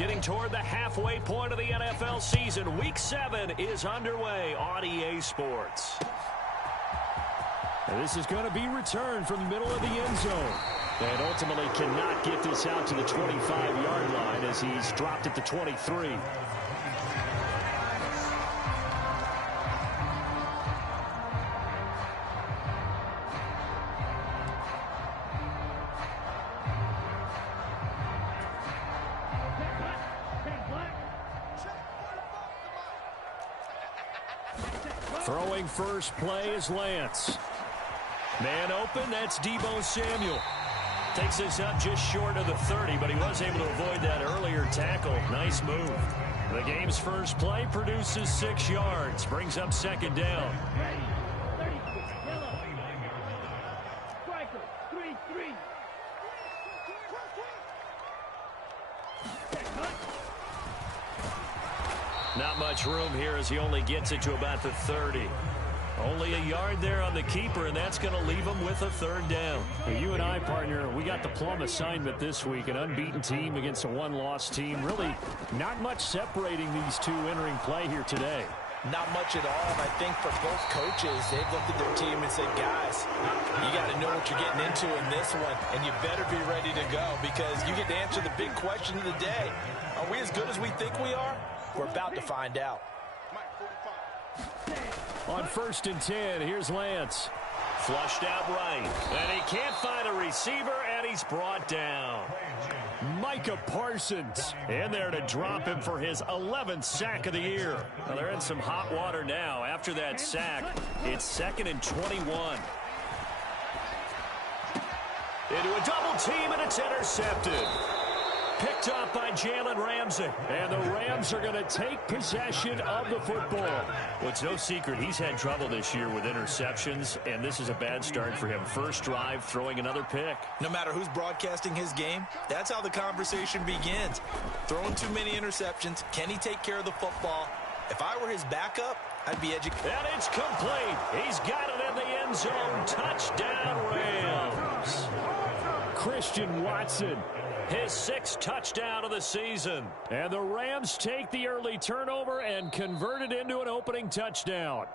Getting toward the halfway point of the NFL season. Week 7 is underway on EA Sports. And this is going to be returned from the middle of the end zone. And ultimately cannot get this out to the 25-yard line as he's dropped at the 23. Throwing first play is Lance. Man open, that's Deebo Samuel. Takes this up just short of the 30, but he was able to avoid that earlier tackle. Nice move. The game's first play produces 6 yards. Brings up second down. Not much room here as he only gets it to about the 30. Only a yard there on the keeper, and that's going to leave him with a third down. Hey, you and I, partner, we got the plum assignment this week. An unbeaten team against a one-loss team. Really not much separating these two entering play here today. Not much at all. And I think for both coaches, they've looked at their team and said, guys, you got to know what you're getting into in this one, and you better be ready to go because you get to answer the big question of the day. Are we as good as we think we are? We're about to find out. On 1st and 10, here's Lance. Flushed out right. And he can't find a receiver, and he's brought down. Micah Parsons in there to drop him for his 11th sack of the year. Well, they're in some hot water now. After that sack, it's 2nd and 21. Into a double team, and it's intercepted. Picked up by Jalen Ramsey. And the Rams are going to take possession of the football. Well, it's no secret he's had trouble this year with interceptions, and this is a bad start for him. First drive, throwing another pick. No matter who's broadcasting his game, that's how the conversation begins. Throwing too many interceptions, can he take care of the football? If I were his backup, I'd be educated. And it's complete. He's got it in the end zone. Touchdown, Rams. Christian Watson. His 6th touchdown of the season. And the Rams take the early turnover and convert it into an opening touchdown.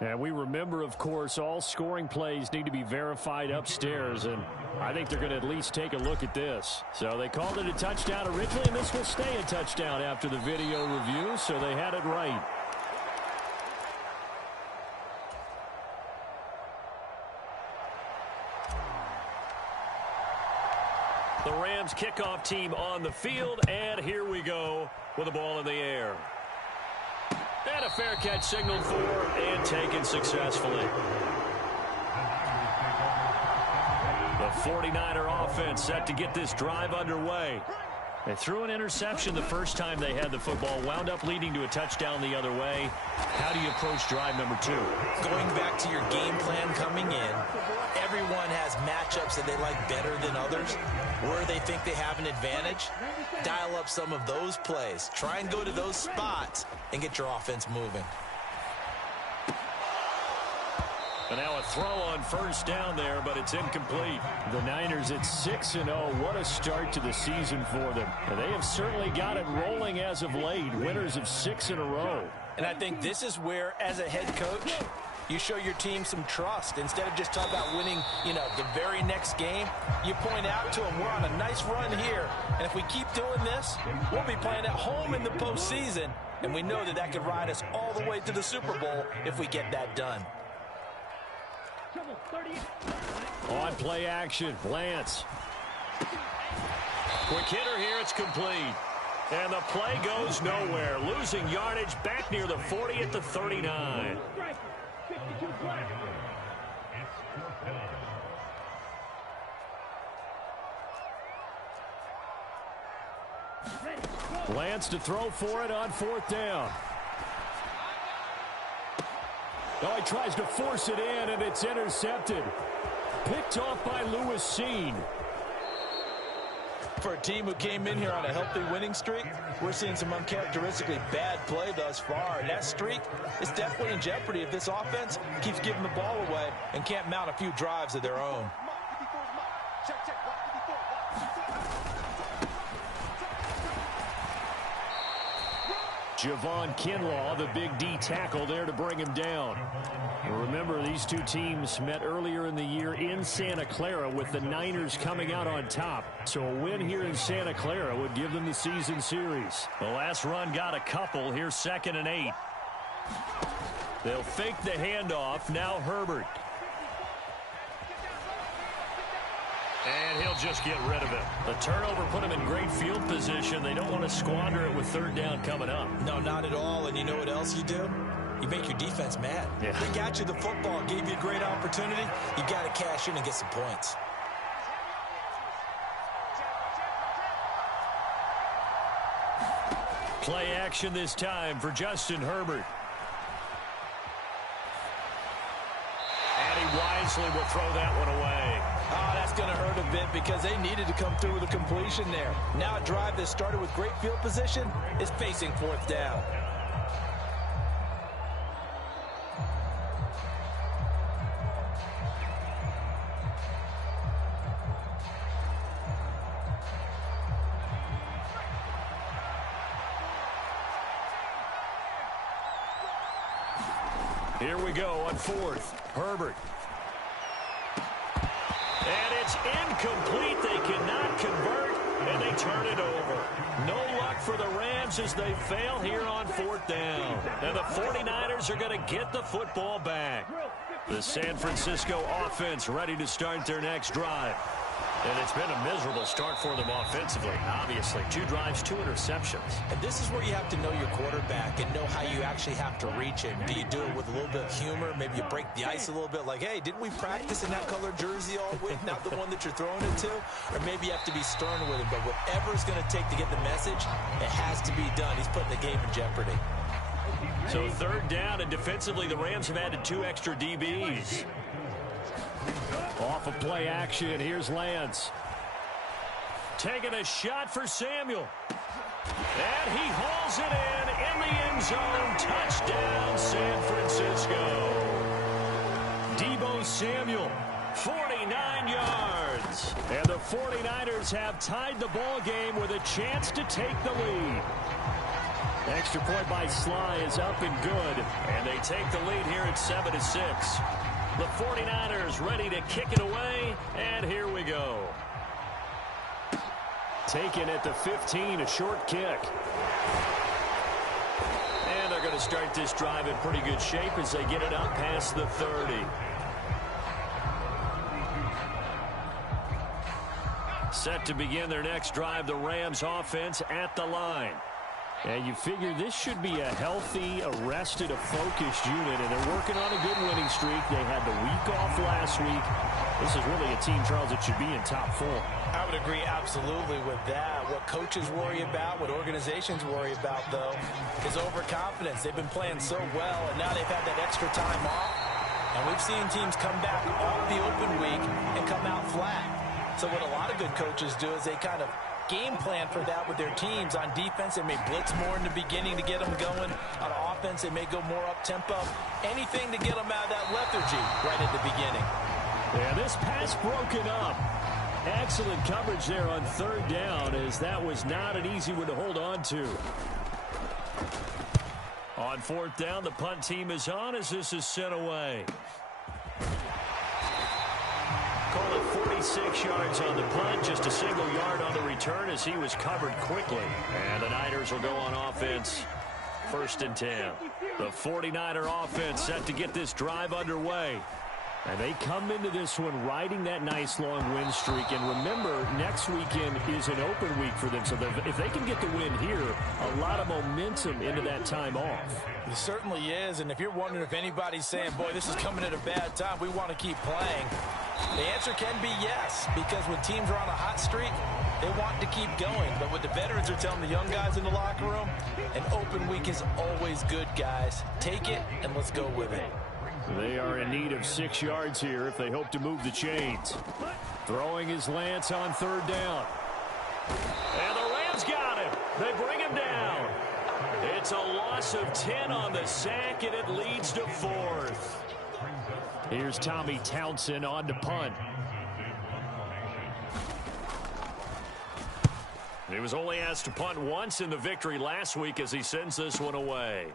And we remember, of course, all scoring plays need to be verified upstairs. And I think they're going to at least take a look at this. So they called it a touchdown originally, and this will stay a touchdown after the video review. So they had it right. The Rams kickoff team on the field, and here we go with the ball in the air. And a fair catch signaled for and taken successfully. The 49er offense set to get this drive underway. They threw an interception the first time they had the football, wound up leading to a touchdown the other way. How do you approach drive number 2? Going back to your game plan coming in, everyone has matchups that they like better than others. Where they think they have an advantage, dial up some of those plays. Try and go to those spots and get your offense moving. And now a throw on first down there, but it's incomplete. The Niners at 6-0. What a start to the season for them. And they have certainly got it rolling as of late. Winners of 6 in a row. And I think this is where, as a head coach, you show your team some trust. Instead of just talking about winning, the very next game, you point out to them, we're on a nice run here. And if we keep doing this, we'll be playing at home in the postseason. And we know that that could ride us all the way to the Super Bowl if we get that done. On play action, Lance. Quick hitter here, it's complete. And the play goes nowhere. Losing yardage back near the 40 at the 39. Lance to throw for it on 4th down. Oh, he tries to force it in, and it's intercepted. Picked off by Lewis Seen. For a team who came in here on a healthy winning streak, we're seeing some uncharacteristically bad play thus far. And that streak is definitely in jeopardy if this offense keeps giving the ball away and can't mount a few drives of their own. Javon Kinlaw, the big D tackle there to bring him down. Remember, these two teams met earlier in the year in Santa Clara with the Niners coming out on top. So a win here in Santa Clara would give them the season series. The last run got a couple. Here's 2nd and 8. They'll fake the handoff. Now Herbert. And he'll just get rid of it. The turnover put him in great field position. They don't want to squander it with 3rd down coming up. No, not at all. And you know what else you do? You make your defense mad. Yeah. They got you the football, gave you a great opportunity. You got to cash in and get some points. Play action this time for Justin Herbert. And he wisely will throw that one away. Oh, that's going to hurt a bit because they needed to come through with a completion there. Now a drive that started with great field position is facing 4th down. Here we go on 4th. Herbert. And it's incomplete. They cannot convert, and they turn it over. No luck for the Rams as they fail here on 4th down. And the 49ers are going to get the football back. The San Francisco offense ready to start their next drive. And it's been a miserable start for them offensively. Obviously, 2 drives, 2 interceptions. And this is where you have to know your quarterback and know how you actually have to reach him. Do you do it with a little bit of humor? Maybe you break the ice a little bit like, hey, didn't we practice in that color jersey all week? Not the one that you're throwing it to? Or maybe you have to be stern with him. But whatever it's going to take to get the message, it has to be done. He's putting the game in jeopardy. So 3rd down, and defensively, the Rams have added 2 extra DBs. Off of play action, here's Lance. Taking a shot for Samuel. And he hauls it in the end zone. Touchdown, San Francisco. Deebo Samuel, 49 yards. And the 49ers have tied the ball game with a chance to take the lead. Extra point by Sly is up and good. And they take the lead here at 7-6. The 49ers ready to kick it away, and here we go. Taken at the 15, a short kick. And they're going to start this drive in pretty good shape as they get it up past the 30. Set to begin their next drive, the Rams offense at the line. And you figure this should be a healthy, arrested, a focused unit, and they're working on a good winning streak. They had the week off last week. This is really a team, Charles, that should be in top form. I would agree absolutely with that. What coaches worry about, what organizations worry about, though, is overconfidence. They've been playing so well, and now they've had that extra time off. And we've seen teams come back off the open week and come out flat. So what a lot of good coaches do is they kind of game plan for that with their teams. On defense, they may blitz more in the beginning to get them going. On offense, they may go more up-tempo. Anything to get them out of that lethargy right at the beginning. And this pass broken up. Excellent coverage there on 3rd down, as that was not an easy one to hold on to. On 4th down, the punt team is on as this is sent away. Call it 46 yards on the punt, just a single yard on the return as he was covered quickly. And the Niners will go on offense, 1st and 10. The 49er offense set to get this drive underway. And they come into this one riding that nice long win streak. And remember, next weekend is an open week for them. So if they can get the win here, a lot of momentum into that time off. It certainly is. And if you're wondering if anybody's saying, boy, this is coming at a bad time, we want to keep playing, the answer can be yes. Because when teams are on a hot streak, they want to keep going. But what the veterans are telling the young guys in the locker room, an open week is always good, guys. Take it and let's go with it. They are in need of 6 yards here if they hope to move the chains. Throwing his Lance on 3rd down. And the Rams got him. They bring him down. It's a loss of 10 on the sack, and it leads to 4th. Here's Tommy Townsend on to punt. He was only asked to punt once in the victory last week as he sends this one away.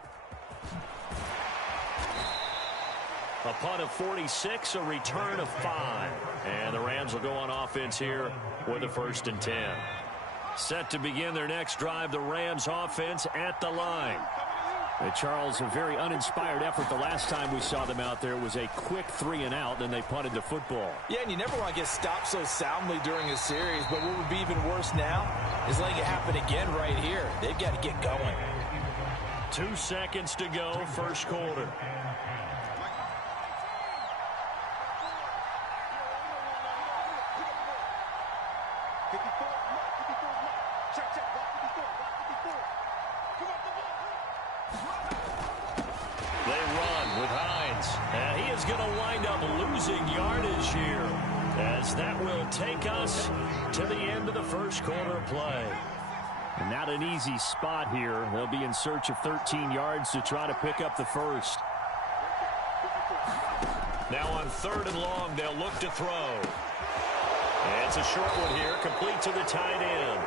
A punt of 46, a return of 5. And the Rams will go on offense here with a 1st and 10. Set to begin their next drive, the Rams offense at the line. Charles, a very uninspired effort the last time we saw them out there. Was a quick 3 and out, then they punted the football. Yeah, and you never want to get stopped so soundly during a series, but what would be even worse now is letting it happen again right here. They've got to get going. 2 seconds to go, first quarter. Losing yardage here, as that will take us to the end of the first quarter of play. And not an easy spot here. They'll be in search of 13 yards to try to pick up the first. Now on 3rd and long, they'll look to throw. And it's a short one here, complete to the tight end.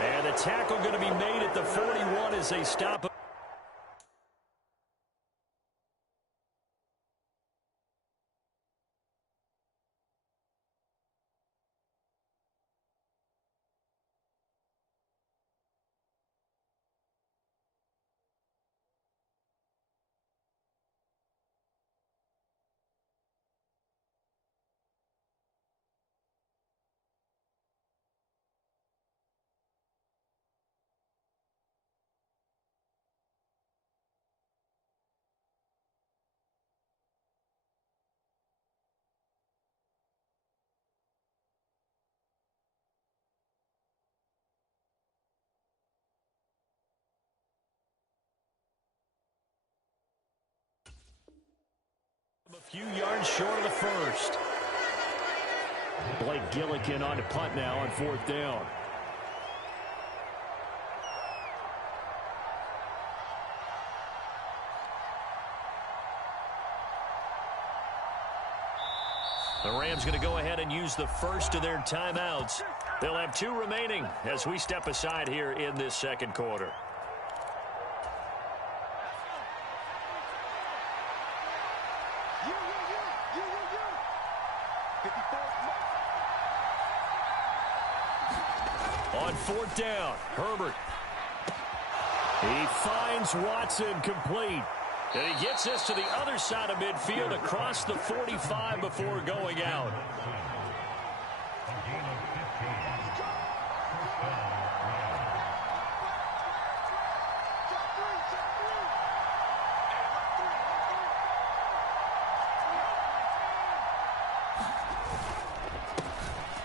And the tackle going to be made at the 41 as they stop. A few yards short of the first. Blake Gillikin on to punt now on 4th down. The Rams going to go ahead and use the first of their timeouts. They'll have 2 remaining as we step aside here in this second quarter. On 4th down, Herbert. He finds Watson complete. And he gets this to the other side of midfield across the 45 before going out.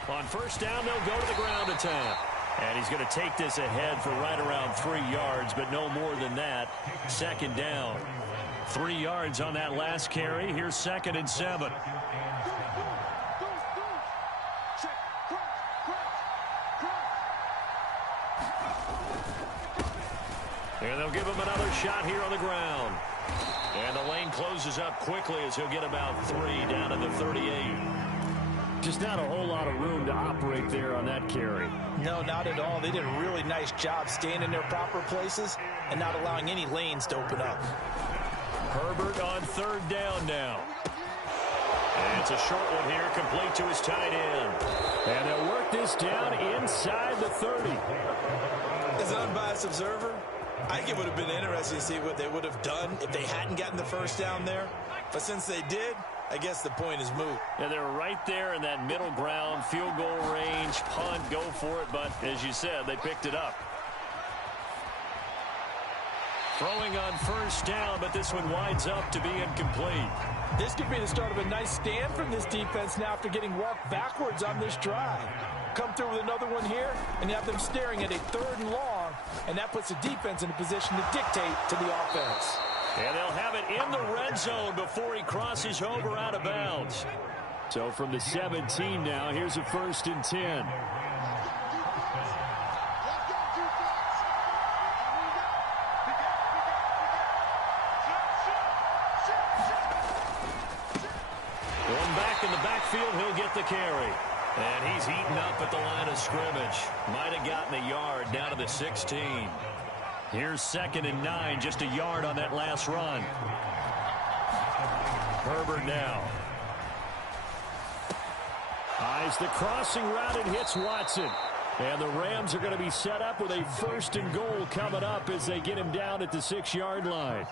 On 1st down, they'll go to the ground attack. And he's going to take this ahead for right around 3 yards, but no more than that. 2nd down. 3 yards on that last carry. Here's 2nd and 7. And they'll give him another shot here on the ground. And the lane closes up quickly as he'll get about 3 down to the 38. Just not a whole lot of room to operate there on that carry. No, not at all. They did a really nice job staying in their proper places and not allowing any lanes to open up. Herbert on 3rd down now. And it's a short one here, complete to his tight end. And they'll work this down inside the 30. As an unbiased observer, I think it would have been interesting to see what they would have done if they hadn't gotten the 1st down there. But since they did, I guess the point is moot. Yeah, they're right there in that middle ground, field goal range, punt, go for it. But as you said, they picked it up. Throwing on 1st down, but this one winds up to be incomplete. This could be the start of a nice stand from this defense now after getting walked backwards on this drive. Come through with another one here, and you have them staring at a 3rd and long, and that puts the defense in a position to dictate to the offense. And they'll have it in the red zone before he crosses over out of bounds. So from the 17 now, here's a 1st and 10. Going back in the backfield, he'll get the carry. And he's eaten up at the line of scrimmage. Might have gotten a yard down to the 16. Here's 2nd and 9, just a yard on that last run. Herbert now. Eyes the crossing route and hits Watson. And the Rams are going to be set up with a 1st and goal coming up as they get him down at the 6-yard line.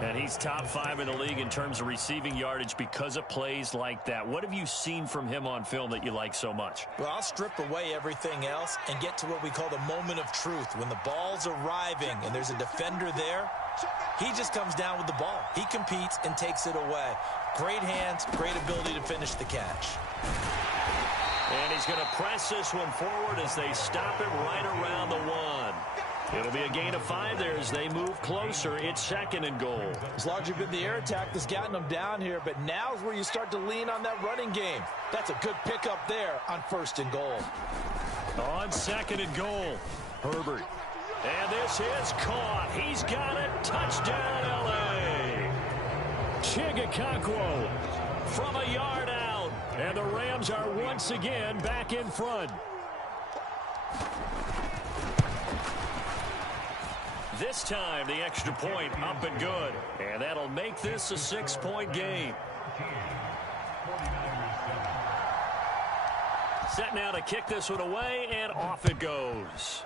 And he's top 5 in the league in terms of receiving yardage because of plays like that. What have you seen from him on film that you like so much? Well, I'll strip away everything else and get to what we call the moment of truth. When the ball's arriving and there's a defender there, he just comes down with the ball. He competes and takes it away. Great hands, great ability to finish the catch. And he's going to press this one forward as they stop it right around the 1. It'll be a gain of 5 there as they move closer. It's 2nd and goal. It's largely been the air attack that's gotten them down here, but now's where you start to lean on that running game. That's a good pickup there on 1st and goal. On 2nd and goal, Herbert. And this is caught. He's got it. Touchdown, L.A. Chigakonkwo from a yard out. And the Rams are once again back in front. This time, the extra point up and good. And that'll make this a 6-point game. Set now to kick this one away, and off it goes.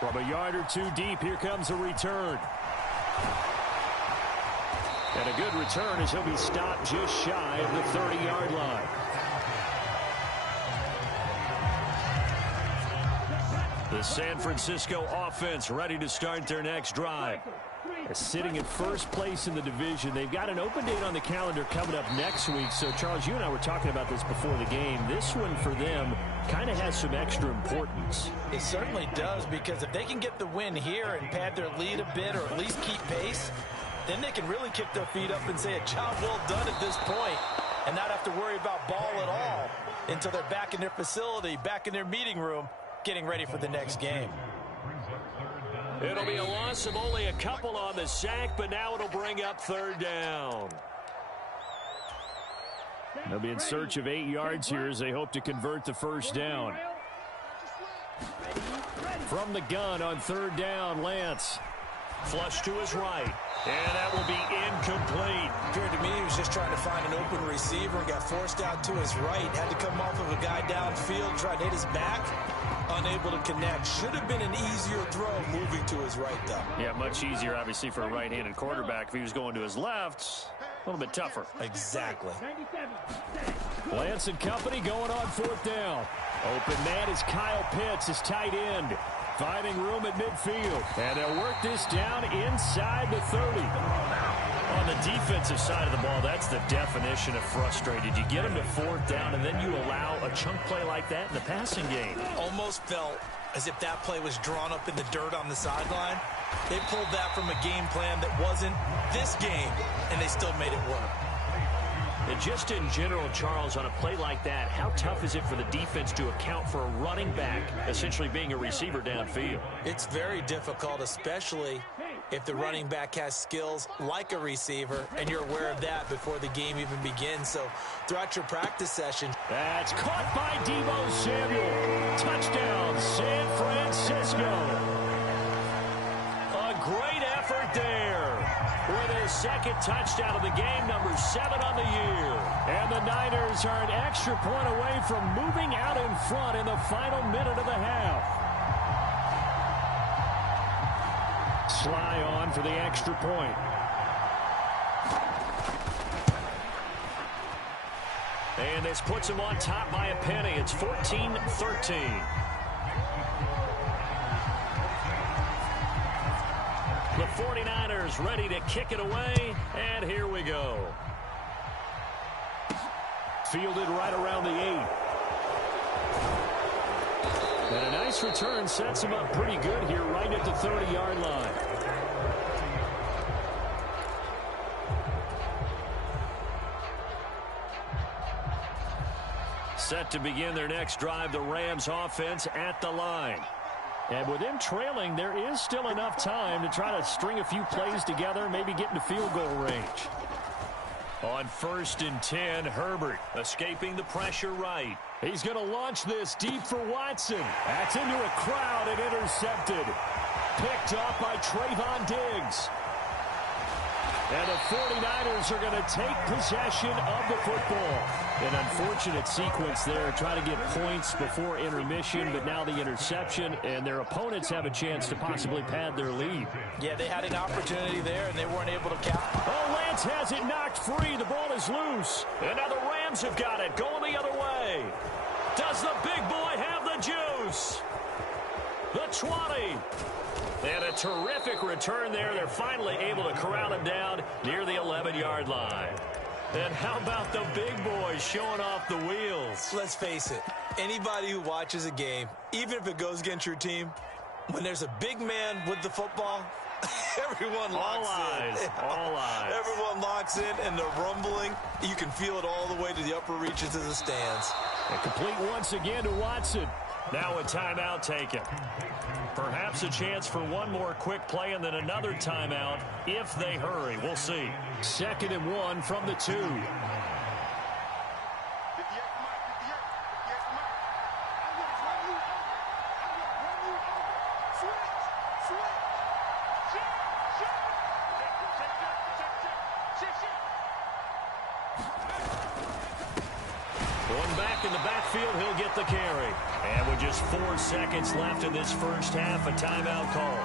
From a yard or 2 deep, here comes a return. And a good return as he'll be stopped just shy of the 30-yard line. The San Francisco offense ready to start their next drive. Sitting in first place in the division. They've got an open date on the calendar coming up next week. So, Charles, you and I were talking about this before the game. This one for them kind of has some extra importance. It certainly does, because if they can get the win here and pad their lead a bit or at least keep pace, then they can really kick their feet up and say a job well done at this point and not have to worry about ball at all until they're back in their facility, back in their meeting room, getting ready for the next game. It'll be a loss of only a couple on the sack, but now it'll bring up 3rd down. They'll be in search of 8 yards here as they hope to convert the 1st down. From the gun on 3rd down, Lance. Flush to his right. And that will be incomplete. Appeared to me he was just trying to find an open receiver and got forced out to his right. Had to come off of a guy downfield, tried to hit his back. Unable to connect. Should have been an easier throw moving to his right, though. Yeah, much easier, obviously, for a right-handed quarterback. If he was going to his left, a little bit tougher. Exactly. Lance and company going on 4th down. Open man is Kyle Pitts, his tight end. Finding room at midfield. And they'll work this down inside the 30. On the defensive side of the ball, that's the definition of frustrated. You get them to 4th down, and then you allow a chunk play like that in the passing game. Almost felt as if that play was drawn up in the dirt on the sideline. They pulled that from a game plan that wasn't this game, and they still made it work. And just in general, Charles, on a play like that, how tough is it for the defense to account for a running back essentially being a receiver downfield? It's very difficult, especially if the running back has skills like a receiver, and you're aware of that before the game even begins. So throughout your practice session. That's caught by Deebo Samuel. Touchdown, San Francisco. A great effort there. With his 2nd touchdown of the game, number 7 on the year. And the Niners are an extra point away from moving out in front in the final minute of the half. Sly on for the extra point. And this puts him on top by a penny. It's 14-13. The 49ers ready to kick it away, and here we go. Fielded right around the 8. And a nice return sets him up pretty good here right at the 30-yard line. Set to begin their next drive, the Rams offense at the line. And with them trailing, there is still enough time to try to string a few plays together, maybe get into field goal range. On 1st and 10, Herbert escaping the pressure right. He's going to launch this deep for Watson. That's into a crowd and intercepted. Picked off by Trayvon Diggs. And the 49ers are going to take possession of the football. An unfortunate sequence there, trying to get points before intermission, but now the interception, and their opponents have a chance to possibly pad their lead. Yeah, they had an opportunity there, and they weren't able to count. Oh, Lance has it knocked free. The ball is loose. And now the Rams have got it, going the other way. Does the big boy have the juice? The 20. And a terrific return there. They're finally able to corral him down near the 11-yard line. And how about the big boys showing off the wheels? Let's face it, anybody who watches a game, even if it goes against your team, when there's a big man with the football, everyone locks in. All eyes. Everyone locks in, and they're rumbling. You can feel it all the way to the upper reaches of the stands. And complete once again to Watson. Now a timeout taken. Perhaps a chance for one more quick play and then another timeout if they hurry. We'll see. 2nd and 1 from the 2. Going back in the backfield, he'll get the carry. And with just 4 seconds left in this first half, a timeout call.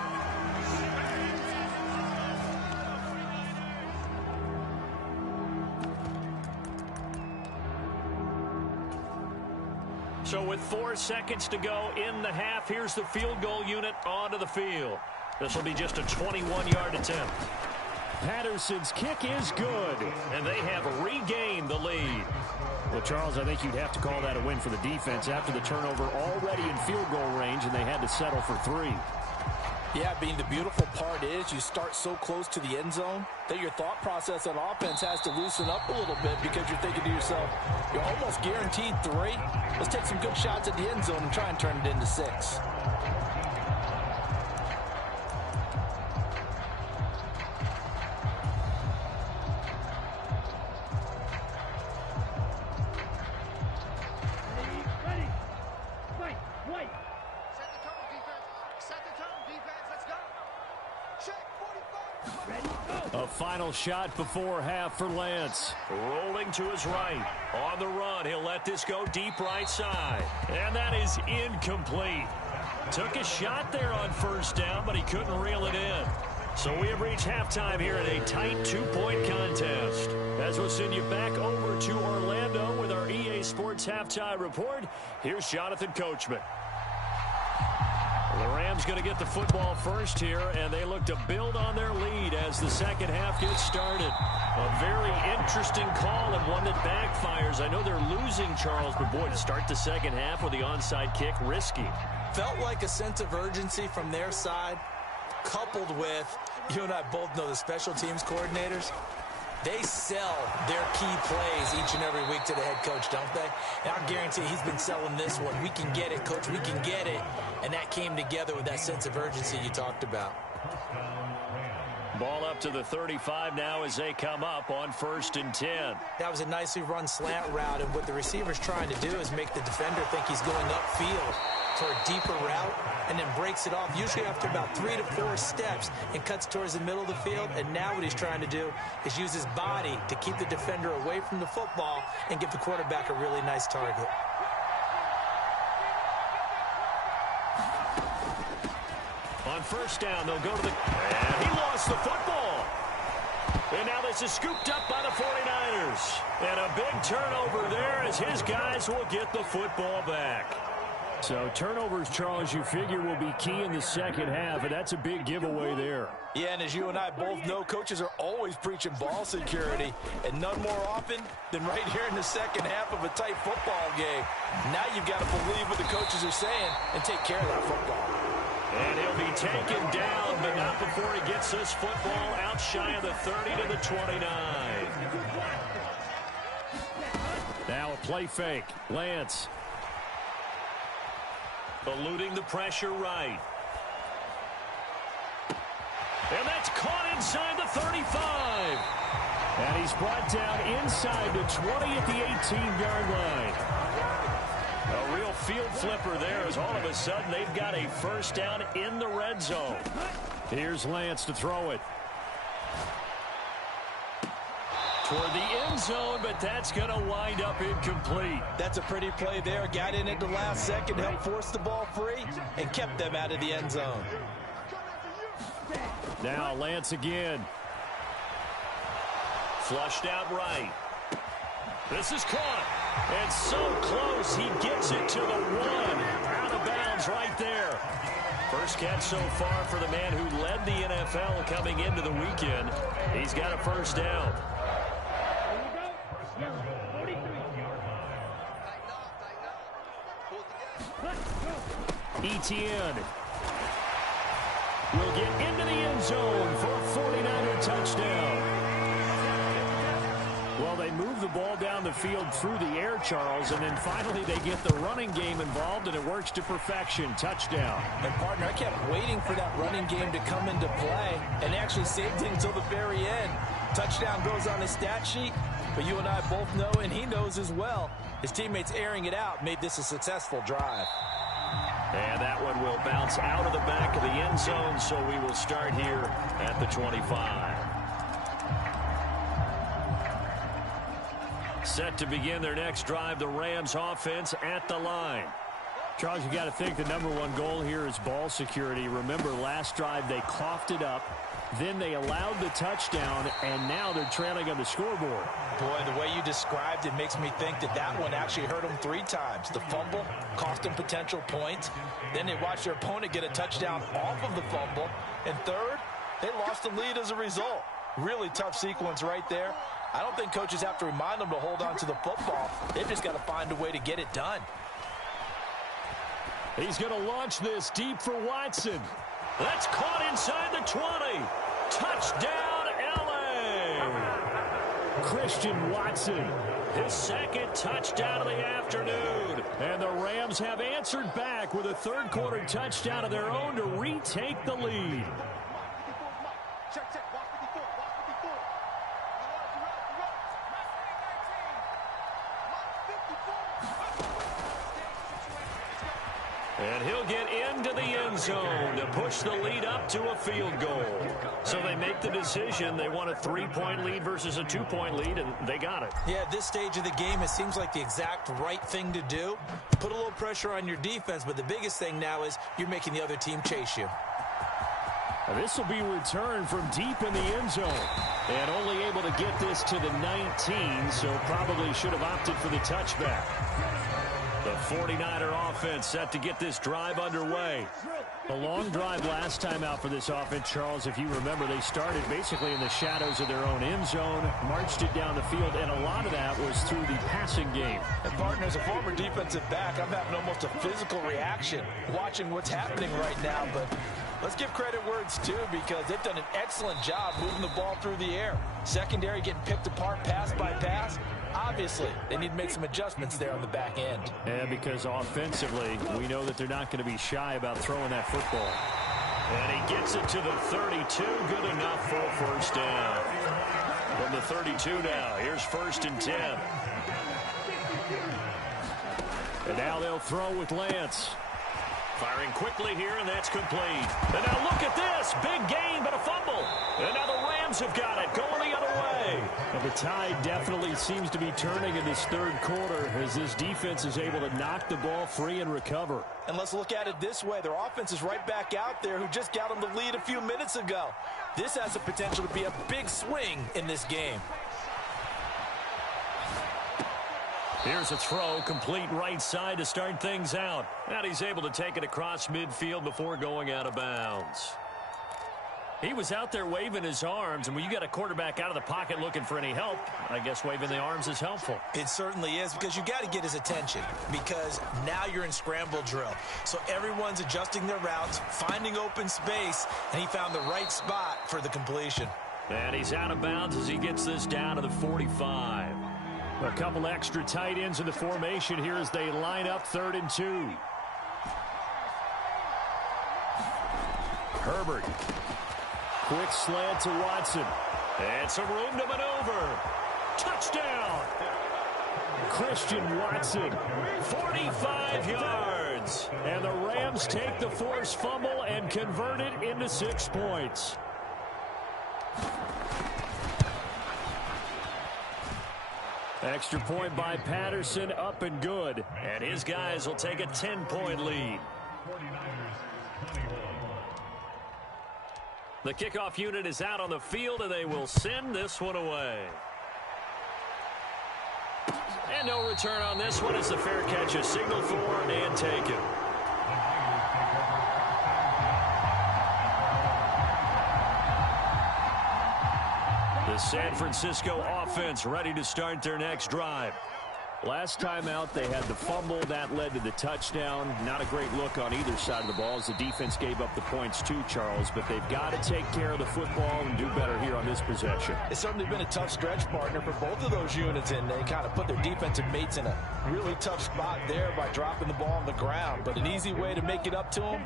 So with 4 seconds to go in the half, here's the field goal unit onto the field. This will be just a 21-yard attempt. Patterson's kick is good. And they have regained the lead. Well, Charles, I think you'd have to call that a win for the defense after the turnover already in field goal range, and they had to settle for 3. Yeah, Bean, the beautiful part is you start so close to the end zone that your thought process on offense has to loosen up a little bit because you're thinking to yourself, you're almost guaranteed 3. Let's take some good shots at the end zone and try and turn it into 6. A final shot before half for Lance. Rolling to his right. On the run, he'll let this go deep right side. And that is incomplete. Took a shot there on first down, but he couldn't reel it in. So we have reached halftime here in a tight 2-point contest. As we'll send you back over to Orlando with our EA Sports Halftime Report, here's Jonathan Coachman. The Rams going to get the football first here, and they look to build on their lead as the second half gets started. A very interesting call and one that backfires. I know they're losing, Charles, but boy, to start the second half with the onside kick, risky. Felt like a sense of urgency from their side, coupled with, you and I both know the special teams coordinators. They sell their key plays each and every week to the head coach, don't they? And I guarantee he's been selling this one. We can get it, coach. We can get it. And that came together with that sense of urgency you talked about. Ball up to the 35 now as they come up on 1st and 10. That was a nicely run slant route, and what the receiver's trying to do is make the defender think he's going upfield for a deeper route and then breaks it off, usually after about 3 to 4 steps, and cuts towards the middle of the field. And now what he's trying to do is use his body to keep the defender away from the football and give the quarterback a really nice target. On first down, they'll go to the... And he lost the football. And now this is scooped up by the 49ers. And a big turnover there as his guys will get the football back. So turnovers, Charles, you figure will be key in the second half, and that's a big giveaway there. Yeah, and as you and I both know, coaches are always preaching ball security, and none more often than right here in the second half of a tight football game. Now you've got to believe what the coaches are saying and take care of that football. And he'll be taken down, but not before he gets this football out shy of the 30 to the 29. Now a play fake. Lance. Eluding the pressure right. And that's caught inside the 35. And he's brought down inside the 20 at the 18-yard line. A real field flipper there as all of a sudden they've got a first down in the red zone. Here's Lance to throw it. Toward the end zone, but that's going to wind up incomplete. That's a pretty play there. Got in at the last second, helped force the ball free, and kept them out of the end zone. Now Lance again. Flushed out right. This is caught. And so close, he gets it to the 1. Out of bounds right there. First catch so far for the man who led the NFL coming into the weekend. He's got a first down. Etienne will get into the end zone for a 49er touchdown. Well, they move the ball down the field through the air, Charles, and then finally they get the running game involved, and it works to perfection. Touchdown. And, partner, I kept waiting for that running game to come into play and actually saved it until the very end. Touchdown goes on his stat sheet, but you and I both know, and he knows as well, his teammates airing it out made this a successful drive. And that one will bounce out of the back of the end zone, so we will start here at the 25. Set to begin their next drive, the Rams offense at the line. Charles, you got to think the #1 goal here is ball security. Remember, last drive they coughed it up, then they allowed the touchdown, and now they're trailing on the scoreboard. Boy, the way you described it makes me think that that one actually hurt them 3 times. The fumble cost them potential points. Then they watched their opponent get a touchdown off of the fumble. And third, they lost the lead as a result. Really tough sequence right there. I don't think coaches have to remind them to hold on to the football. They've just got to find a way to get it done. He's going to launch this deep for Watson. That's caught inside the 20. Touchdown, L.A. Christian Watson. His second touchdown of the afternoon. And the Rams have answered back with a third-quarter touchdown of their own to retake the lead. And he'll get into the end zone to push the lead up to a field goal. So they make the decision. They want a 3-point lead versus a 2-point lead, and they got it. Yeah, at this stage of the game, it seems like the exact right thing to do. Put a little pressure on your defense, but the biggest thing now is you're making the other team chase you. This will be returned from deep in the end zone. And only able to get this to the 19, so probably should have opted for the touchback. The 49er offense set to get this drive underway. A long drive last time out for this offense, Charles. If you remember, they started basically in the shadows of their own end zone, marched it down the field, and a lot of that was through the passing game. And, partner, as a former defensive back, I'm having almost a physical reaction watching what's happening right now. But let's give credit where it's due, because they've done an excellent job moving the ball through the air. Secondary getting picked apart pass by pass. Obviously, they need to make some adjustments there on the back end. And because offensively, we know that they're not going to be shy about throwing that football. And he gets it to the 32. Good enough for a first down. From the 32 now, here's 1st and 10. And now they'll throw with Lance. Firing quickly here, and that's complete. And now look at this. Big gain, but a fumble. And now the Rams have got it, going the other way. And the tide definitely seems to be turning in this third quarter as this defense is able to knock the ball free and recover. And let's look at it this way. Their offense is right back out there who just got them the lead a few minutes ago. This has the potential to be a big swing in this game. Here's a throw, complete right side to start things out. And he's able to take it across midfield before going out of bounds. He was out there waving his arms, and when you got a quarterback out of the pocket looking for any help, I guess waving the arms is helpful. It certainly is, because you got to get his attention, because now you're in scramble drill. So everyone's adjusting their routes, finding open space, and he found the right spot for the completion. And he's out of bounds as he gets this down to the 45. A couple extra tight ends in the formation here as they line up 3rd and 2. Herbert. Quick slant to Watson. And some room to maneuver. Touchdown! Christian Watson, 45 yards. And the Rams take the forced fumble and convert it into 6 points. Extra point by Patterson, up and good. And his guys will take a 10-point lead. The kickoff unit is out on the field, and they will send this one away. And no return on this one as the fair catch is signaled for and taken. The San Francisco offense ready to start their next drive. Last time out, they had the fumble. That led to the touchdown. Not a great look on either side of the ball as the defense gave up the points too, Charles. But they've got to take care of the football and do better here on this possession. It's certainly been a tough stretch, partner, for both of those units, and they kind of put their defensive mates in a really tough spot there by dropping the ball on the ground. But an easy way to make it up to them,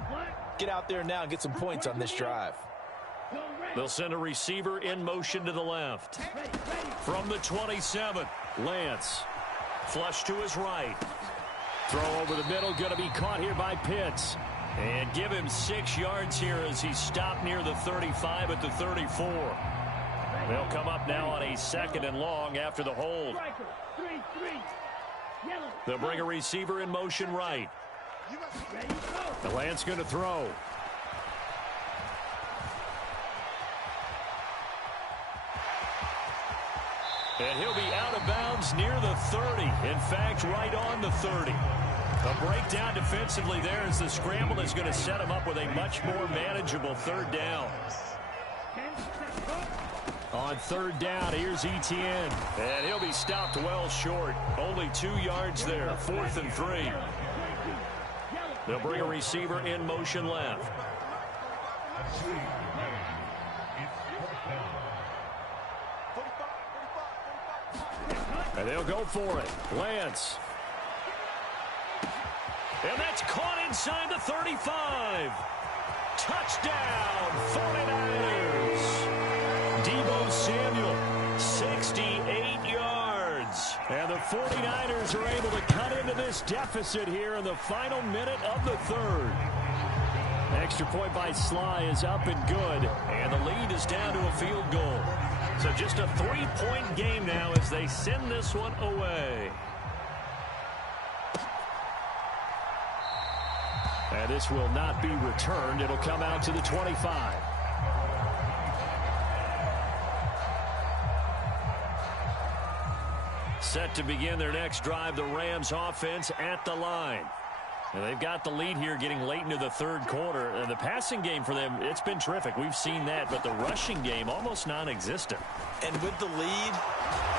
get out there now and get some points on this drive. They'll send a receiver in motion to the left. From the 27, Lance. Flush to his right. Throw over the middle, going to be caught here by Pitts. And give him 6 yards here as he stopped near the 35 at the 34. They'll come up now on a 2nd and long after the hold. They'll bring a receiver in motion right. The Lance going to throw. And he'll be out of bounds near the 30. In fact, right on the 30. A breakdown defensively there as the scramble is going to set him up with a much more manageable 3rd down. On 3rd down, here's Etienne. And he'll be stopped well short. Only 2 yards there. 4th and 3. They'll bring a receiver in motion left. And they'll go for it. Lance. And that's caught inside the 35. Touchdown, 49ers. Deebo Samuel, 68 yards. And the 49ers are able to cut into this deficit here in the final minute of the 3rd. Extra point by Sly is up and good. And the lead is down to a field goal. So just a 3-point game now as they send this one away. And this will not be returned. It'll come out to the 25. Set to begin their next drive, the Rams offense at the line. And they've got the lead here getting late into the 3rd quarter. And the passing game for them, it's been terrific. We've seen that, but the rushing game almost non-existent. And with the lead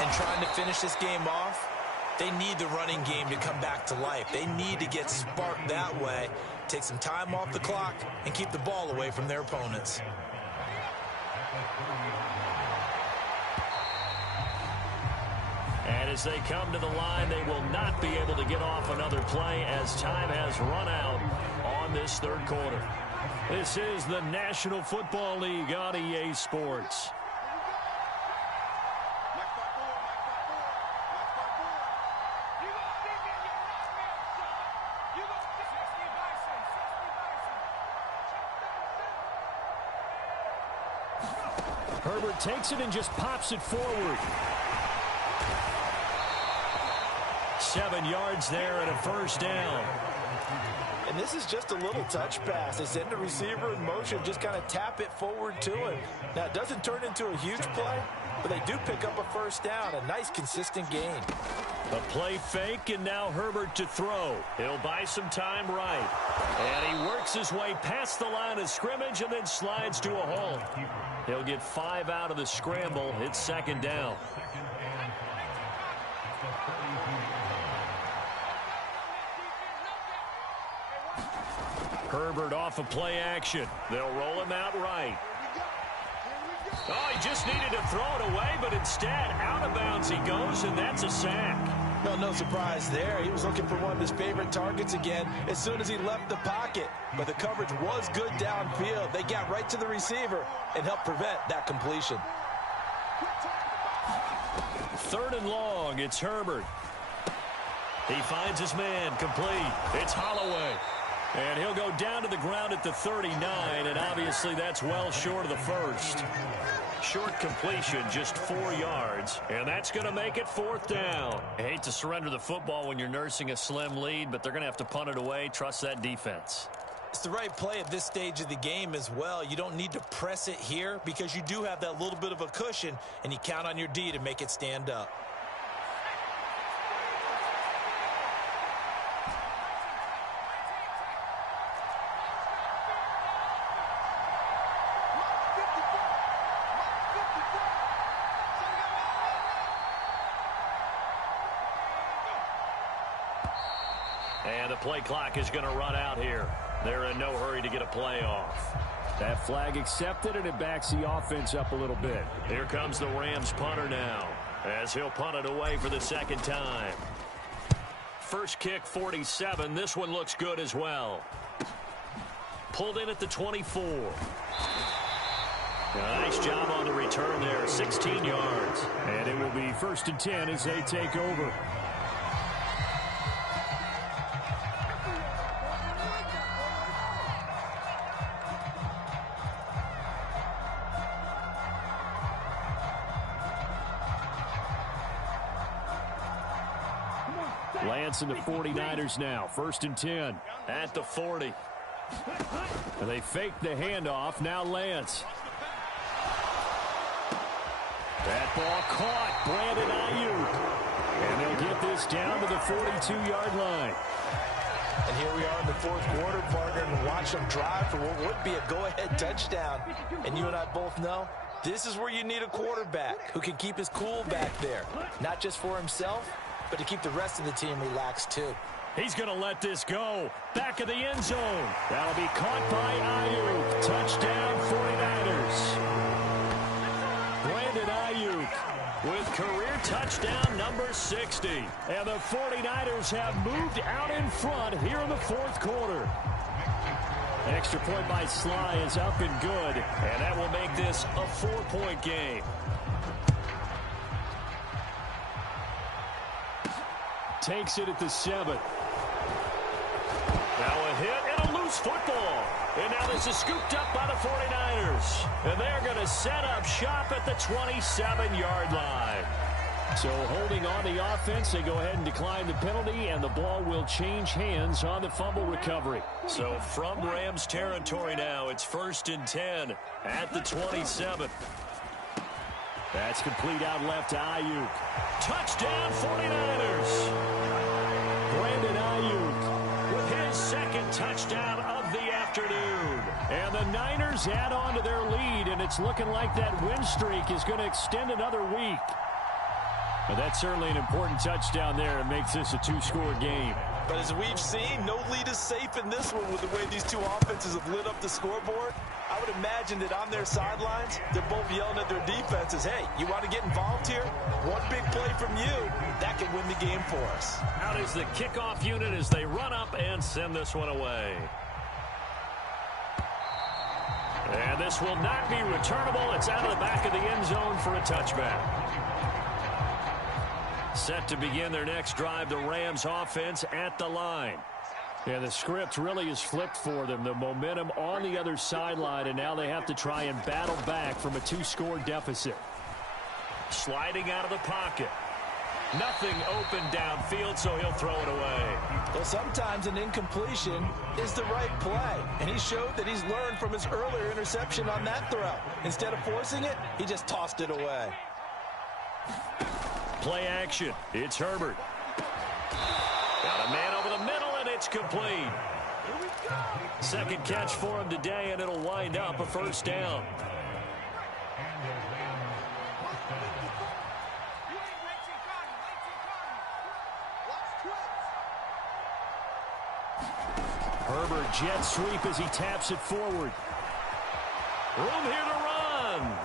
and trying to finish this game off, they need the running game to come back to life. They need to get sparked that way, take some time off the clock, and keep the ball away from their opponents. And as they come to the line, they will not be able to get off another play as time has run out on this 3rd quarter. This is the National Football League on EA Sports. Herbert takes it and just pops it forward. 7 yards there and a 1st down. And this is just a little touch pass. They send the receiver in motion, just kind of tap it forward to him. Now, it doesn't turn into a huge play, but they do pick up a 1st down. A nice, consistent gain. A play fake, and now Herbert to throw. He'll buy some time right. And he works his way past the line of scrimmage and then slides to a halt. He'll get 5 out of the scramble. It's 2nd down. Herbert off of play action. They'll roll him out right. Oh, he just needed to throw it away, but instead, out of bounds he goes, and that's a sack. Well, no surprise there. He was looking for one of his favorite targets again as soon as he left the pocket. But the coverage was good downfield. They got right to the receiver and helped prevent that completion. Third and long, it's Herbert. He finds his man, complete. It's Holloway. And he'll go down to the ground at the 39, and obviously that's well short of the first. Short completion, just 4 yards, and that's going to make it fourth down. I hate to surrender the football when you're nursing a slim lead, but they're going to have to punt it away. Trust that defense. It's the right play at this stage of the game as well. You don't need to press it here because you do have that little bit of a cushion, and you count on your D to make it stand up. And the play clock is going to run out here. They're in no hurry to get a play off. That flag accepted, and it backs the offense up a little bit. Here comes the Rams punter now, as he'll punt it away for the second time. First kick, 47. This one looks good as well. Pulled in at the 24. Nice job on the return there, 16 yards. And it will be 1st and 10 as they take over. Lance and the 49ers now. 1st and 10. At the 40. And they fake the handoff. Now Lance. That ball caught. Brandon Ayuk. And they'll get this down to the 42-yard line. And here we are in the fourth quarter, partner, and watch them drive for what would be a go-ahead touchdown. And you and I both know this is where you need a quarterback who can keep his cool back there. Not just for himself, but to keep the rest of the team relaxed too. He's going to let this go. Back of the end zone. That'll be caught by Ayuk. Touchdown 49ers. Brandon Ayuk with career touchdown number 60. And the 49ers have moved out in front here in the fourth quarter. Extra point by Sly is up and good. And that will make this a 4-point game. Takes it at the 7. Now a hit and a loose football. And now this is scooped up by the 49ers. And they're going to set up shop at the 27-yard line. So holding on the offense, they go ahead and decline the penalty, and the ball will change hands on the fumble recovery. So from Rams territory now, it's 1st and 10 at the 27. That's complete out left to Ayuk. Touchdown 49ers. Brandon Ayuk with his second touchdown of the afternoon. And the Niners add on to their lead, and it's looking like that win streak is going to extend another week. But that's certainly an important touchdown there. It makes this a 2-score game. But as we've seen, no lead is safe in this one with the way these two offenses have lit up the scoreboard. I would imagine that on their sidelines, they're both yelling at their defenses, hey, you want to get involved here? One big play from you, that could win the game for us. Out is the kickoff unit as they run up and send this one away. And this will not be returnable. It's out of the back of the end zone for a touchback. Set to begin their next drive, the Rams offense at the line. And the script really is flipped for them. The momentum on the other sideline, and now they have to try and battle back from a 2-score deficit. Sliding out of the pocket. Nothing open downfield, so he'll throw it away. Well, sometimes an incompletion is the right play, and he showed that he's learned from his earlier interception on that throw. Instead of forcing it, he just tossed it away. Play action. It's Herbert. Got a man over the middle, and it's complete. Second catch for him today, and it'll wind up a first down. Herbert jet sweep as he taps it forward. Room here to run.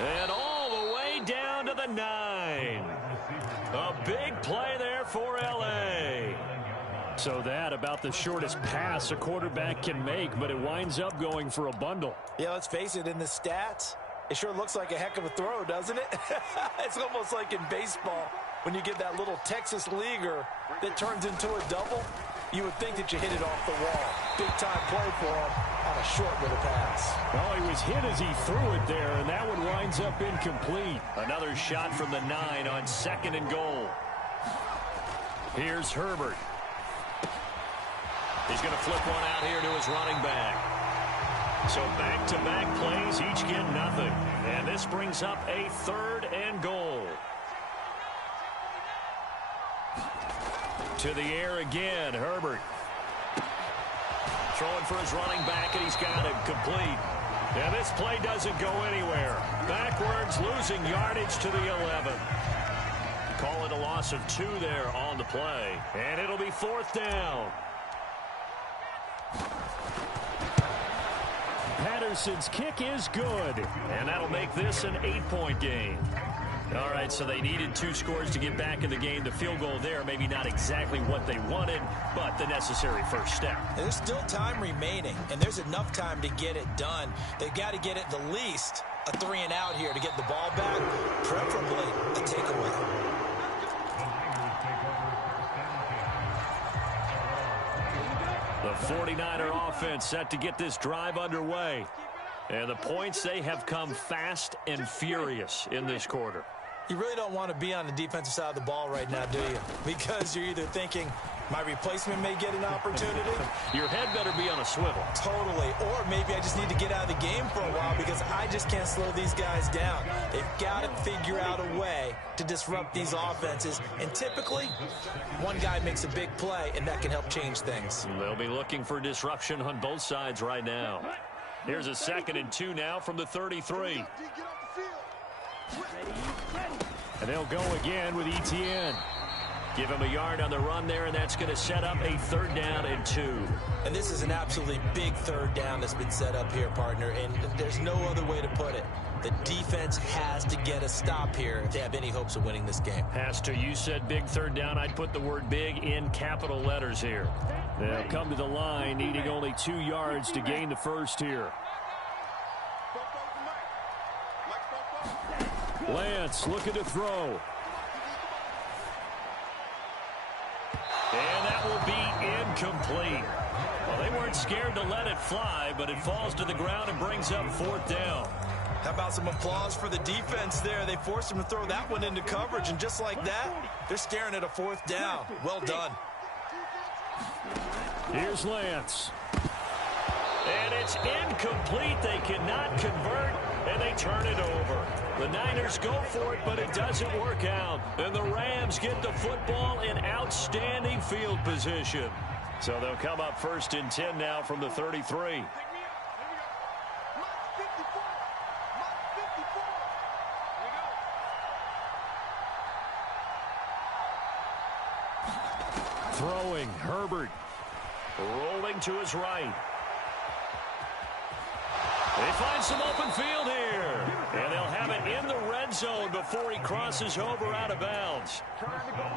And all the way down to the 9. A big play there for L.A. So that about the shortest pass a quarterback can make, but it winds up going for a bundle. Yeah, let's face it, in the stats, it sure looks like a heck of a throw, doesn't it? It's almost like in baseball when you get that little Texas leaguer that turns into a double. You would think that you hit it off the wall. Big-time play for him on a short little pass. Well, he was hit as he threw it there, and that one winds up incomplete. Another shot from the 9 on 2nd and goal. Here's Herbert. He's going to flip one out here to his running back. So back-to-back plays, each get nothing. And this brings up a 3rd and goal. To the air again, Herbert. Throwing for his running back, and he's got it complete. And this play doesn't go anywhere. Backwards, losing yardage to the 11. Call it a loss of 2 there on the play. And it'll be 4th down. Patterson's kick is good. And that'll make this an 8-point game. All right, so they needed 2 scores to get back in the game. The field goal there, maybe not exactly what they wanted, but the necessary first step. There's still time remaining, and there's enough time to get it done. They've got to get it the least a 3 and out here to get the ball back, preferably a takeaway. The 49er offense set to get this drive underway. And the points, they have come fast and furious in this quarter. You really don't want to be on the defensive side of the ball right now, do you? Because you're either thinking, my replacement may get an opportunity. Your head better be on a swivel. Totally. Or maybe I just need to get out of the game for a while because I just can't slow these guys down. They've got to figure out a way to disrupt these offenses. And typically, one guy makes a big play, and that can help change things. They'll be looking for disruption on both sides right now. Here's a 2nd and 2 now from the 33. And they'll go again with Etienne. Give him a yard on the run there, and that's going to set up a 3rd down and 2. And this is an absolutely big 3rd down that's been set up here, partner, and there's no other way to put it. The defense has to get a stop here if they have any hopes of winning this game. Has to. You said big 3rd down. I'd put the word big in capital letters here. They'll come to the line, needing only 2 yards to gain the first here. Lance looking to throw. And that will be incomplete. Well, they weren't scared to let it fly, but it falls to the ground and brings up 4th down. How about some applause for the defense there? They forced him to throw that one into coverage, and just like that, they're staring at a 4th down. Well done. Here's Lance. And it's incomplete. They cannot convert, and they turn it over. The Niners go for it, but it doesn't work out. And the Rams get the football in outstanding field position. So they'll come up 1st and 10 now from the 33. Throwing, Herbert. Rolling to his right. They find some open field here. And they'll have it in the red zone before he crosses over out of bounds.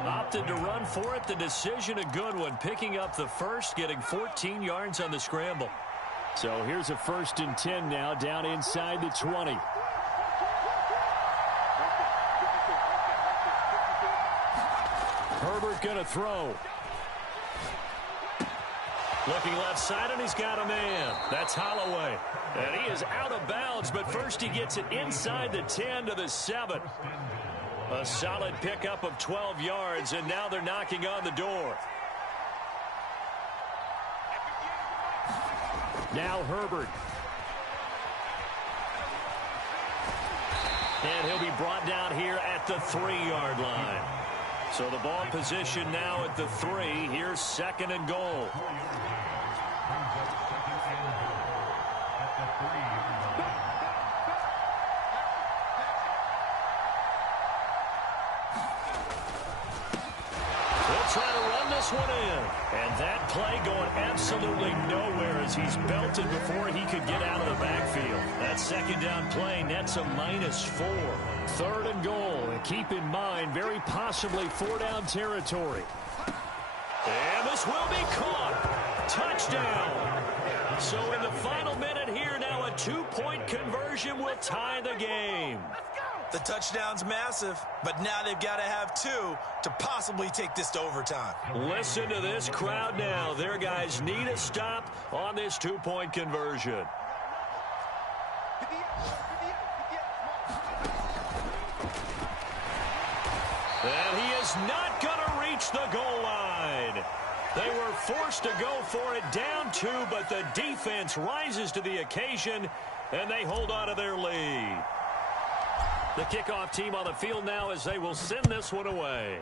Opted to run for it. The decision a good one. Picking up the first, getting 14 yards on the scramble. So here's a 1st and 10 now, down inside the 20. Herbert gonna throw. Looking left side, and he's got a man. That's Holloway. And he is out of bounds, but first he gets it inside the 10 to the 7. A solid pickup of 12 yards, and now they're knocking on the door. Now Herbert. And he'll be brought down here at the 3-yard line. So the ball position now at the 3. Here's 2nd and goal. They'll try to run this one in. And that play going absolutely nowhere as he's belted before he could get out of the backfield. That 2nd down play nets a -4. 3rd and goal. And keep in mind, very possibly 4-down territory. And this will be caught. Touchdown. So in the final minute here, now a 2-point conversion will tie the game. The touchdown's massive, but now they've got to have 2 to possibly take this to overtime. Listen to this crowd now. Their guys need a stop on this 2-point conversion. And he is not going to reach the goal line. They were forced to go for it, down 2, but the defense rises to the occasion, and they hold on to their lead. The kickoff team on the field now as they will send this one away.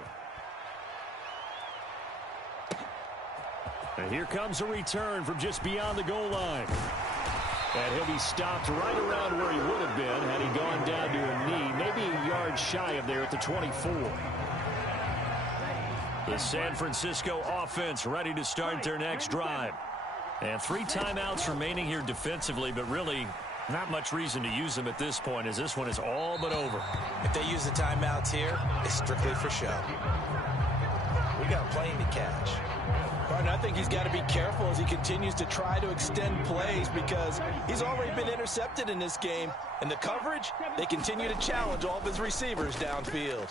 And here comes a return from just beyond the goal line. And he'll be stopped right around where he would have been had he gone down to a knee, maybe a yard shy of there at the 24. The San Francisco offense ready to start their next drive. And 3 timeouts remaining here defensively, but really not much reason to use them at this point as this one is all but over. If they use the timeouts here, it's strictly for show. We got a plane to catch. Partner, I think he's got to be careful as he continues to try to extend plays because he's already been intercepted in this game. And the coverage, they continue to challenge all of his receivers downfield.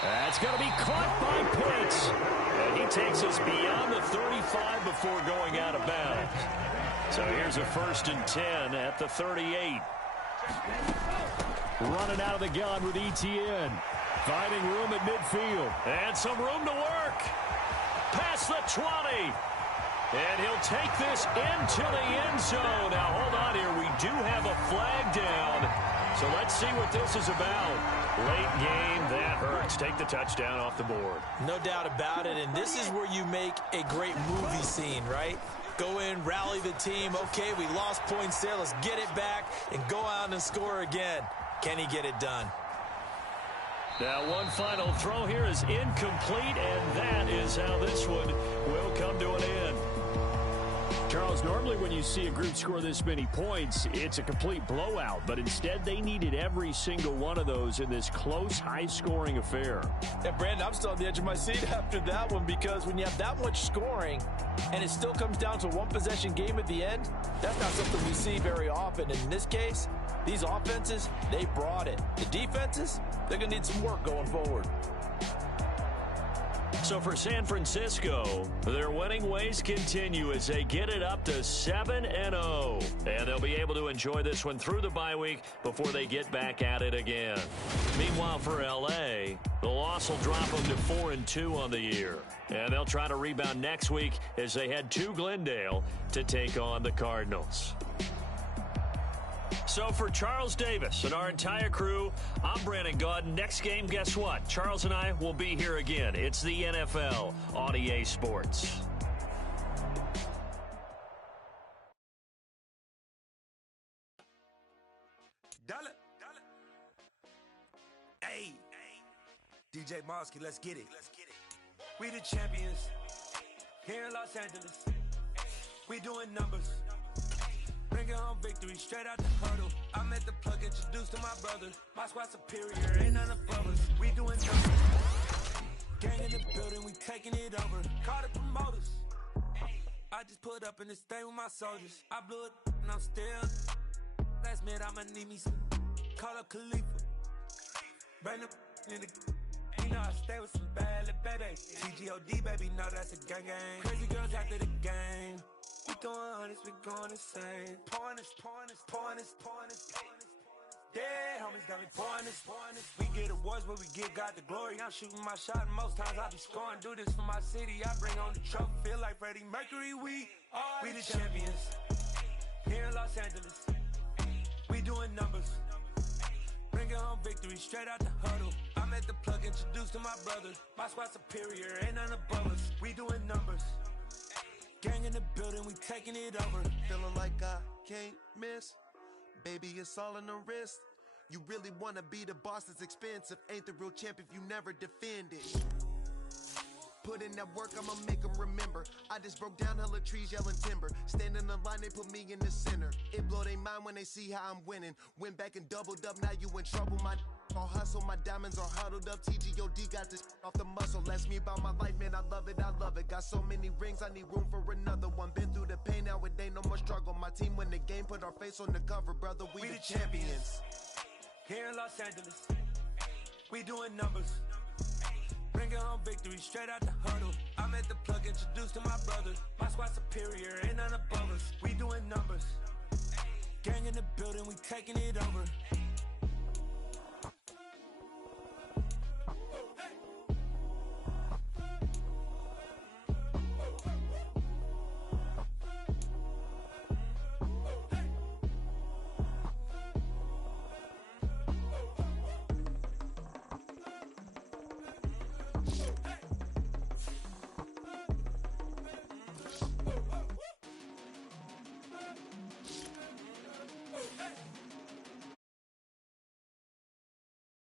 That's going to be caught by Pitts. And he takes us beyond the 35 before going out of bounds. So here's a 1st and 10 at the 38. Running out of the gun with ETN. Finding room at midfield. And some room to work. Past the 20. And he'll take this into the end zone. Now, hold on here. We do have a flag down. So let's see what this is about. Late game, that hurts. Take the touchdown off the board. No doubt about it, and this is where you make a great movie scene, right? Go in, rally the team. Okay, we lost points there. Let's get it back and go out and score again. Can he get it done? Now, one final throw here is incomplete, and that is how this one will come to an end. Charles, normally when you see a group score this many points, it's a complete blowout. But instead, they needed every single one of those in this close, high-scoring affair. Yeah, Brandon, I'm still on the edge of my seat after that one because when you have that much scoring and it still comes down to a one-possession game at the end, that's not something we see very often. And in this case, these offenses, they brought it. The defenses, they're going to need some work going forward. So for San Francisco, their winning ways continue as they get it up to 7-0. And they'll be able to enjoy this one through the bye week before they get back at it again. Meanwhile, for L.A., the loss will drop them to 4-2 on the year. And they'll try to rebound next week as they head to Glendale to take on the Cardinals. So for Charles Davis and our entire crew, I'm Brandon Gaudin. Next game, guess what? Charles and I will be here again. It's the NFL on EA Sports. Hey, DJ Mosky, let's get it. We the champions here in Los Angeles. We doing numbers. Bringing home victory straight out the huddle. I'm at the plug, introduced to my brother. My squad superior, ain't none above us. We doing numbers. Gang in the building, we taking it over. Call the promoters. I just put up in this thing with my soldiers. I blew it and I'm still. Last minute, I'ma need me some. Call up Khalifa. Bring them in the. You know I stay with some bad little baby. TGOD, baby, know that's a gang gang. Crazy girls after the game. We doing honest, we going insane. Pouring this. Yeah, homies got me pouring this. We get awards, but we give God the glory. I'm shooting my shot, and most times I be scoring. Do this for my city, I bring on the trophy. Feel like Freddie Mercury, we the champions. Here in Los Angeles, we doing numbers. Bringing home victory straight out the huddle. I'm at the plug, introduced to my brother. My squad superior, ain't none above us. We doing numbers. Gang in the building, we taking it over. Feeling like I can't miss. Baby, it's all in the wrist. You really wanna be the boss, it's expensive. Ain't the real champ if you never defend it. Put in that work, I'ma make them remember. I just broke down hella trees, yelling timber. Standing in the line, they put me in the center. It blow they mind when they see how I'm winning. Went back and doubled up, now you in trouble. My all hustle, my diamonds are huddled up. TGOD got this off the muscle. That's me about my life, man, I love it, I love it. Got so many rings, I need room for another one. Been through the pain, now it ain't no more struggle. My team win the game, put our face on the cover, brother. We the champions. Here in Los Angeles, we doing numbers. Bringing home victory straight out the huddle. I'm at the plug, introduced to my brothers. My squad superior, ain't none above us. We doing numbers. Gang in the building, we taking it over.